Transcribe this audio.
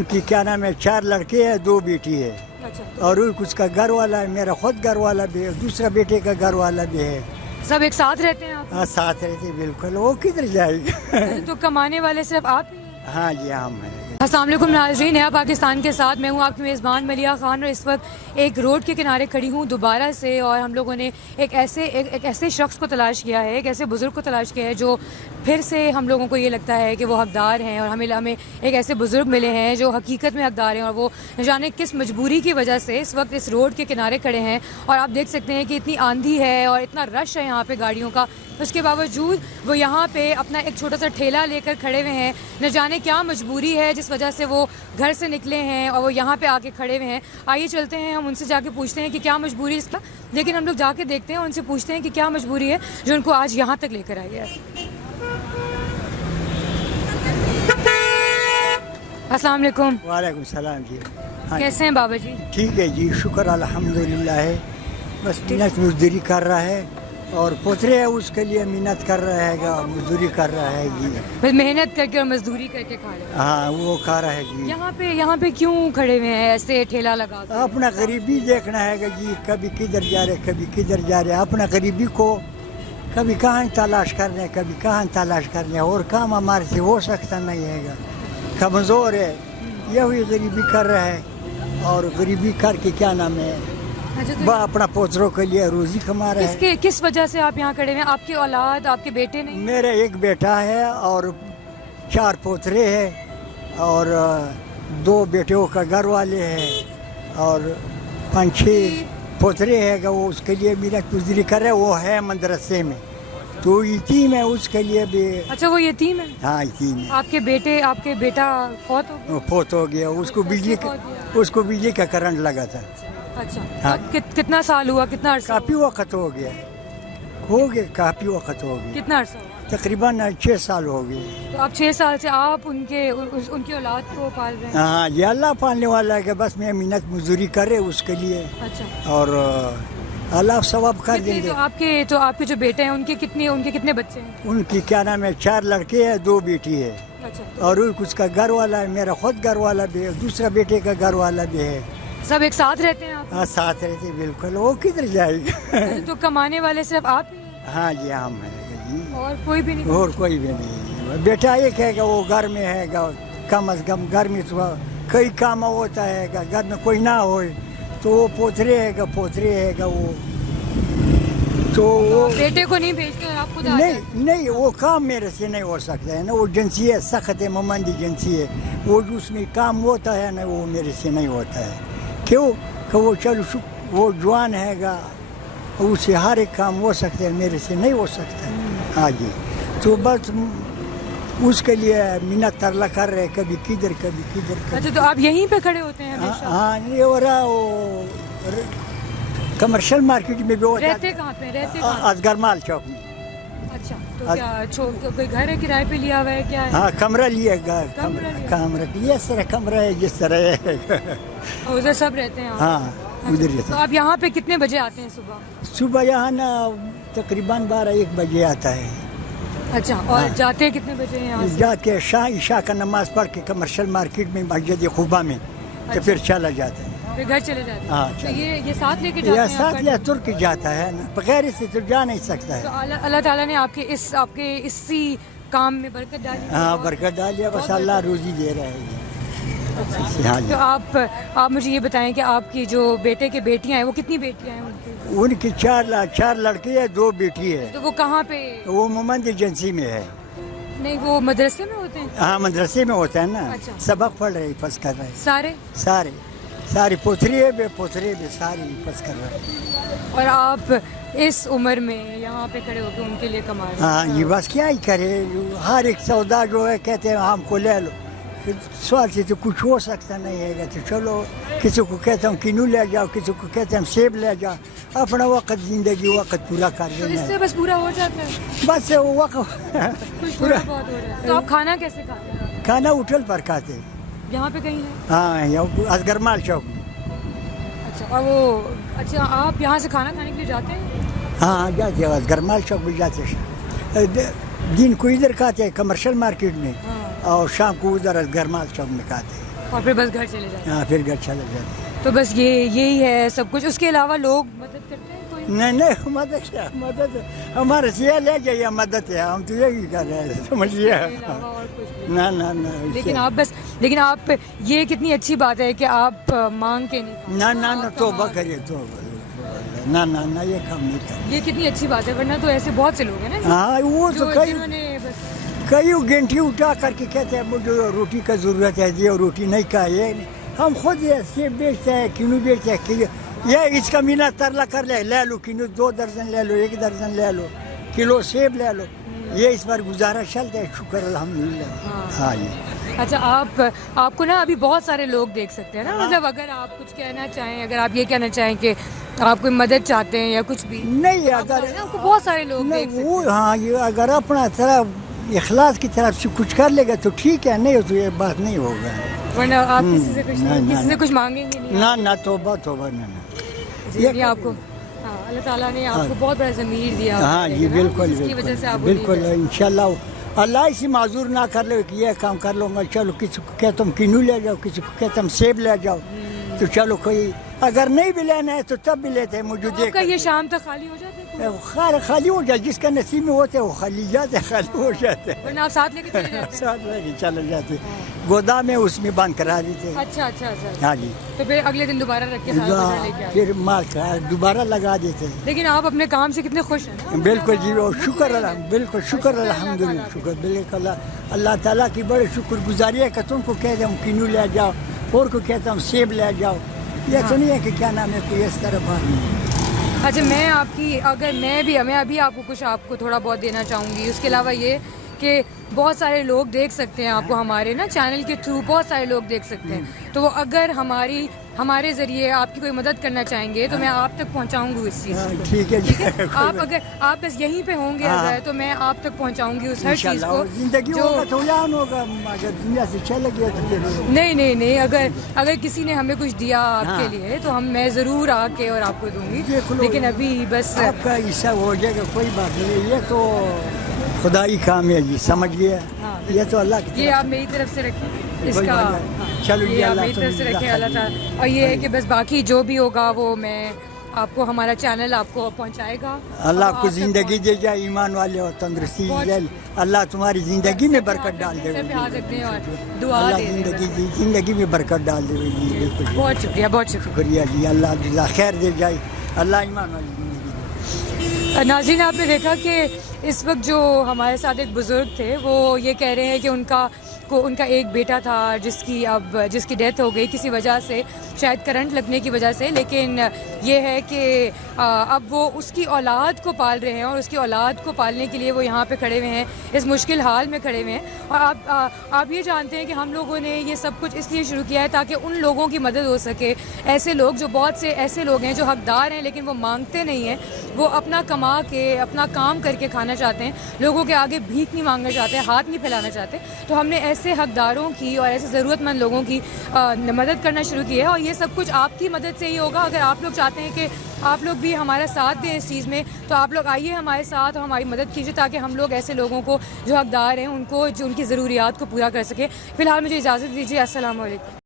ان کی کیا نام ہے 4 لڑکے ہیں 2 بیٹی ہے اچھا اور اس کا گھر والا ہے میرا خود گھر والا بھی ہے دوسرا بیٹے کا گھر والا بھی ہے سب ایک ساتھ رہتے ہیں آپ؟ ہاں ساتھ رہتے بالکل وہ کدھر جائے گا تو کمانے والے صرف آپ ہی ہیں؟ ہاں جی ہم ہیں السلام علیکم ناظرین، نیا پاکستان کے ساتھ میں ہوں آپ کی میزبان ملیہ خان، اور اس وقت ایک روڈ کے کنارے کھڑی ہوں دوبارہ سے، اور ہم لوگوں نے ایک ایسے شخص کو تلاش کیا ہے، ایک ایسے بزرگ کو تلاش کیا ہے جو پھر سے ہم لوگوں کو یہ لگتا ہے کہ وہ حقدار ہیں، اور ہمیں ایک ایسے بزرگ ملے ہیں جو حقیقت میں حقدار ہیں، اور وہ نہ جانے کس مجبوری کی وجہ سے اس وقت اس روڈ کے کنارے کھڑے ہیں، اور آپ دیکھ سکتے ہیں کہ اتنی آندھی ہے اور اتنا رش ہے یہاں پہ گاڑیوں کا، اس کے باوجود وہ یہاں پہ اپنا ایک چھوٹا سا ٹھیلا لے کر کھڑے ہوئے ہیں، نہ جانے کیا مجبوری ہے جس وجہ سے وہ گھر سے نکلے ہیں اور وہ یہاں پہ آ کے کھڑے ہوئے ہیں۔ آئیے چلتے ہیں، ہم ان سے جا کے پوچھتے ہیں کہ کیا مجبوری ہے اس کا، لیکن ہم لوگ جا کے دیکھتے ہیں، ان سے پوچھتے ہیں کہ کیا مجبوری ہے جو ان کو آج یہاں تک لے کر آئی ہے۔ السلام علیکم۔ وعلیکم السلام جی کیسے ہیں بابا جی؟ ٹھیک ہے جی شکر الحمدللہ ہے، بس محنت مزدوری کر رہا ہے اور پوترے ہے اس کے لیے محنت کر رہا ہے گا مزدوری کر رہا ہے جی بس محنت کر کے اور مزدوری کر کے کھا رہے ہیں۔ ہاں وہ کھا رہا ہے جی یہاں پہ کیوں کھڑے ہوئے ہیں ایسے ٹھیلا لگا کے؟ اپنا غریبی دیکھنا ہے گا جی، کبھی کدھر جا رہے کبھی کدھر جا رہے، اپنا غریبی کو کبھی کہاں تلاش کرنے کبھی کہاں تلاش کرنے، اور کام ہمارے سے ہو سکتا نہیں ہے گا، کمزور ہے یہی غریبی کر رہا ہے، اور غریبی کر کے کیا نام ہے وہ اپنا پوتروں کے لیے روزی کما رہا ہے۔ کس وجہ سے آپ یہاں کھڑے ہیں؟ آپ کی اولاد، آپ کے بیٹے نہیں؟ میرا ایک بیٹا ہے اور 4 پوترے ہیں، اور 2 بیٹوں کا گھر والے ہیں، اور 5-6 پوترے ہیں گا، وہ اس کے لیے محنت مزدوری کر رہے، وہ ہے مدرسے میں تو یتیم ہے اس کے لیے بھی۔ اچھا وہ یتیم ہے؟ ہاں یتیم ہے، آپ کے بیٹا فوت ہو گیا؟ وہ فوت ہو گیا، اس کو بجلی کا کرنٹ لگا تھا۔ اچھا ہاں۔ کتنا سال ہوا، کتنا عرصہ کافی وقت ہو گیا کافی وقت ہو گیا، کتنا عرصہ ہوا؟ تقریباً 6 سال ہو گئے۔ تو آپ 6 سال سے آپ ان کی اولاد کو پال رہے ہیں؟ ہاں یہ اللہ پالنے والا ہے کہ بس میں محنت مزدوری کرے اس کے لیے، اچھا، اور اللہ ثواب کر دیں گے۔ تو آپ کے جو بیٹے ہیں ان کے کتنے بچے ہیں؟ ان کی کیا نام ہے 4 لڑکے ہیں 2 بیٹی ہے، اچھا، اور اس کا گھر والا ہے میرا خود گھر والا بھی ہے دوسرا بیٹے کا گھر والا بھی ہے۔ سب ایک ساتھ رہتے ہیں آپ؟ ہاں ساتھ رہتے بالکل، وہ کدھر جائے گا تو کمانے والے صرف آپ ہی ہیں؟ ہاں جی ہم ہیں جی، اور کوئی بھی نہیں؟ اور کوئی بھی نہیں، بیٹا ایک ہے گا وہ گھر میں ہے گا، کم از کم گھر میں تو کئی کام ہوتا ہے گا، گھر میں کوئی نہ ہوئے تو وہ پوترے ہے گا وہ، تو وہ بیٹے کو نہیں بھیجتے اور آپ خود نہیں وہ کام میرے سے نہیں ہو سکتا ہے نا، وہ جنسی ہے سخت ہے ممندی جنسی ہے، وہ اس میں کام ہوتا ہے نا وہ میرے سے نہیں ہوتا ہے، کیوں کہ وہ چلو وہ جوان ہے گا اس سے ہر ایک کام ہو سکتا ہے، میرے سے نہیں ہو سکتا ہے۔ ہاں جی تو بس اس کے لیے محنت ترلا کر رہے، کبھی کدھر کبھی کدھر۔ اچھا تو آپ یہیں پہ کھڑے ہوتے ہیں ہمیشہ؟ ہاں یہ ہو رہا وہ کمرشل مارکیٹ میں بھی ہوتا ہے۔ رہتے کہاں پہ؟ اصغر مال چوک میں۔ اچھا تو کیا کوئی گھر ہے کرائے پہ لیا ہوا ہے کیا ہے؟ ہاں کمرہ لیا گا، کمرہ اس طرح کمرہ ہے جس طرح ہے، ادھر سب رہتے ہیں؟ ہاں ادھر تو رہتا آپ یہاں پہ کتنے بجے آتے ہیں صبح؟ صبح یہاں نا تقریباً 12-1 بجے آتا ہے، اچھا اور جاتے ہیں کتنے بجے یہاں سے؟ جا کے عشاء کا نماز پڑھ کے کمرشل مارکیٹ میں مسجد قباء میں تو پھر چلا جاتا ہے، پھر گھر چلے جاتے ہیں؟ ہاں تو یہ ساتھ لے کے جاتے یہ ہیں؟ ساتھ لے تر کے جاتا ہے نا، بغیر سے تو جا نہیں سکتا ہے۔ تو اللہ تعالیٰ نے آپ کے اسی کام میں برکت ڈالی؟ ہاں برکت ڈالیا، بس اللہ روزی دے رہا ہے۔ ہاں جی تو آپ مجھے یہ بتائیں کہ آپ کی جو بیٹے کے بیٹیاں ہیں وہ کتنی بیٹیاں ہیں ان کی؟ ان کی 4 لڑکے ہیں 2 بیٹی ہے، تو وہ کہاں پہ؟ وہ ممند ایجنسی میں ہے۔ نہیں وہ مدرسے میں ہوتے ہیں؟ ہاں مدرسے میں ہوتا ہے نا، اچھا۔ سبق پڑھ رہے پس کر رہے سارے پوتری بھی ساری پس کر رہے۔ اور آپ اس عمر میں یہاں پہ کھڑے ہو کے ان کے لیے کما رہے ہیں؟ ہاں یہ بس کیا ہی کرے، ہر ایک سودا جو ہے کہتے ہیں ہم کو لے لو، سوال سے تو کچھ ہو سکتا نہیں ہے گا، تو چلو کسی کو کہتا ہوں کنو لے جاؤ، کسی کو کہتے ہیں سیب لے جاؤ، اپنا وقت پورا کر تو دینا اس سے ہے، بس پورا ہو جاتا ہے؟ بس وہ وقت کچھ تھوڑا بہت ہو رہا ہے۔ تو آپ کھانا کیسے کھاتے ہیں؟ کھانا ہوٹل پر کھاتے ہیں۔ یہاں پہ کہیں ہے؟ ہاں اصغر مال چوک میں۔ اچھا اور اچھا آپ یہاں سے کھانا کھانے کے لیے جاتے ہیں؟ ہاں جاتے ہیں اصغر مال چوک میں جاتے ہیں، دن کو ادھر کھاتے ہیں کمرشل مارکیٹ میں، اور شام کو ادھر اصغر مال چوک میں کھاتے ہیں۔ اور پھر بس گھر چلے جاتے ہاں پھر گھر چلے جاتے ہیں. تو بس یہی ہے سب کچھ. اس کے علاوہ لوگ مدد کرتے ہیں کوئی؟ نہیں مدد کیا مدد ہمارے سے لے جائیے مدد ہے ہم تو یہی کر رہے ہیں سمجھیے. اس کے علاوہ اور کچھ نہیں. نہ لیکن آپ یہ کتنی اچھی بات ہے کہ آپ مانگ کے نہیں نہ توبہ کریے توبہ. نہ یہ کام نہیں کریں. یہ کتنی اچھی بات ہے, ورنہ تو ایسے بہت سے لوگ ہیں نا ہاں وہ تو جنہوں نے بس کئی گھنٹی اٹھا کر کے کہتے ہیں مجھے روٹی کا ضرورت ہے یہ روٹی نہیں کھائے. ہم خود یہ سیب بیچتے ہیں کینو بیچتے ہیں. یہ اس کا مینہ ترلا کر لے لو کینو 2 درجن لے لو 1 درجن لے لو کلو سیب لے لو. یہ اس بار گزارا چلتا ہے شکر الحمدللہ. ہاں جی. اچھا آپ کو نا ابھی بہت سارے لوگ دیکھ سکتے ہیں نا, مطلب اگر آپ کچھ کہنا چاہیں, اگر آپ یہ کہنا چاہیں کہ آپ کوئی مدد چاہتے ہیں یا کچھ بھی نہیں اگر آپ کو بہت سارے لوگ دیکھ سکتے وہ ہاں یہ اگر اپنا طرف اخلاص کی طرف سے کچھ کر لے گا تو ٹھیک ہے, نہیں تو یہ بات نہیں ہوگا. ہیں, ورنہ آپ کسی سے کچھ مانگیں گے نہیں. نہ توبہ نہ. یہ آپ کو اللہ تعالیٰ نے آپ کو بہت بڑا ضمیر دیا. ہاں جی بالکل جس کی وجہ سے آپ بالکل انشاءاللہ اللہ اسی معذور نہ کر لو کہ یہ کام کر لوں گا. چلو کسی کو کہتا ہوں کینو لے جاؤ, کسی کو کہتا ہوں سیب لے جاؤ, تو چلو کوئی اگر نہیں بھی لینا ہے تو تب بھی لیتے ہیں. مجھے آپ کا یہ شام تک خالی ہو جاتا ہے؟ خالی ہو جائے, جس کا نصیب میں ہوتے ہیں وہ خالی جاتے ہیں, خالی ہو جاتے ہیں. ورنہ آپ ساتھ لے کے چلے جاتے ہیں؟ ساتھ لے کے چلے جاتے گودام میں اس میں بند کرا دیتے. اچھا. ہاں جی. تو پھر اگلے دن دوبارہ رکھ کے ساتھ لے کے آتے. پھر مال دوبارہ لگا دیتے. لیکن آپ اپنے کام سے کتنے خوش ہیں؟ بالکل جی شکر بالکل شکر الحمدللہ شکر بالکل اللہ تعالیٰ کی بڑے شکر گزاری ہے کہ تم کو کہتا ہوں کینو لے جاؤ اور کو کہتا ہوں سیب لے جاؤ. یہ تو نہیں ہے کہ کیا نام ہے کوئی اس طرح بات نہیں. اچھا میں ابھی آپ کو کچھ آپ کو تھوڑا بہت دینا چاہوں گی. اس کے علاوہ یہ کہ بہت سارے لوگ دیکھ سکتے ہیں آپ کو, ہمارے نا چینل کے تھرو بہت سارے لوگ دیکھ سکتے ہیں. تو وہ اگر ہمارے ذریعے آپ کی کوئی مدد کرنا چاہیں گے تو میں آپ تک پہنچاؤں گی اس چیز کو. ٹھیک ہے. آپ بس یہیں پہ ہوں گے اگر, تو میں آپ تک پہنچاؤں گی اس ہر چیز کو. زندگی ہوگا تو جان ہوگا, اگر دنیا سے چلے گیا تو پھر نہیں اگر کسی نے ہمیں کچھ دیا آپ کے لیے تو میں ضرور آ کے اور آپ کو دوں گی. لیکن ابھی بس آپ کا حصہ ہو جائے گا, کوئی بات نہیں. یہ تو خدائی کام ہے جی, سمجھ گیا. یہ تو اللہ کی یہ آپ میری طرف سے رکھیں اس کا. چلو یہ آپ میری طرف سے رکھیں اللہ تعالیٰ. اور یہ ہے کہ بس باقی جو بھی ہوگا وہ میں آپ کو ہمارا چینل آپ کو پہنچائے گا. اللہ آپ کو زندگی دے جائے, ایمان والے اور تندرستی جائے. اللہ تمہاری زندگی میں برکت ڈال دے. دعا زندگی میں برکت ڈال دے. بالکل بہت شکریہ جی. اللہ خیر دے جائے. اللہ ایمان والی زندگی. ناظرین آپ نے دیکھا کہ اس وقت جو ہمارے ساتھ ایک بزرگ تھے وہ یہ کہہ رہے ہیں کہ ان کا ایک بیٹا تھا جس کی ڈیتھ ہو گئی کسی وجہ سے, شاید کرنٹ لگنے کی وجہ سے. لیکن یہ ہے کہ اب وہ اس کی اولاد کو پال رہے ہیں اور اس کی اولاد کو پالنے کے لیے وہ یہاں پہ کھڑے ہوئے ہیں, اس مشکل حال میں کھڑے ہوئے ہیں. اور آپ یہ جانتے ہیں کہ ہم لوگوں نے یہ سب کچھ اس لیے شروع کیا ہے تاکہ ان لوگوں کی مدد ہو سکے. ایسے لوگ جو بہت سے ایسے لوگ ہیں جو حقدار ہیں لیکن وہ مانگتے نہیں ہیں, وہ اپنا کما کے اپنا کام کر کے کھانا چاہتے ہیں, لوگوں کے آگے بھیک نہیں مانگنا چاہتے, ہاتھ نہیں پھیلانا چاہتے. تو ہم نے ایسے حقداروں کی اور ایسے ضرورت مند لوگوں کی مدد کرنا شروع کی ہے. اور یہ سب کچھ آپ کی مدد سے ہی ہوگا. اگر آپ لوگ چاہتے ہیں کہ آپ لوگ بھی ہمارا ساتھ دیں اس چیز میں, تو آپ لوگ آئیے ہمارے ساتھ اور ہماری مدد کیجیے تاکہ ہم لوگ ایسے لوگوں کو جو حقدار ہیں ان کی ضروریات کو پورا کر سکیں. فی الحال مجھے اجازت دیجیے. السلام علیکم.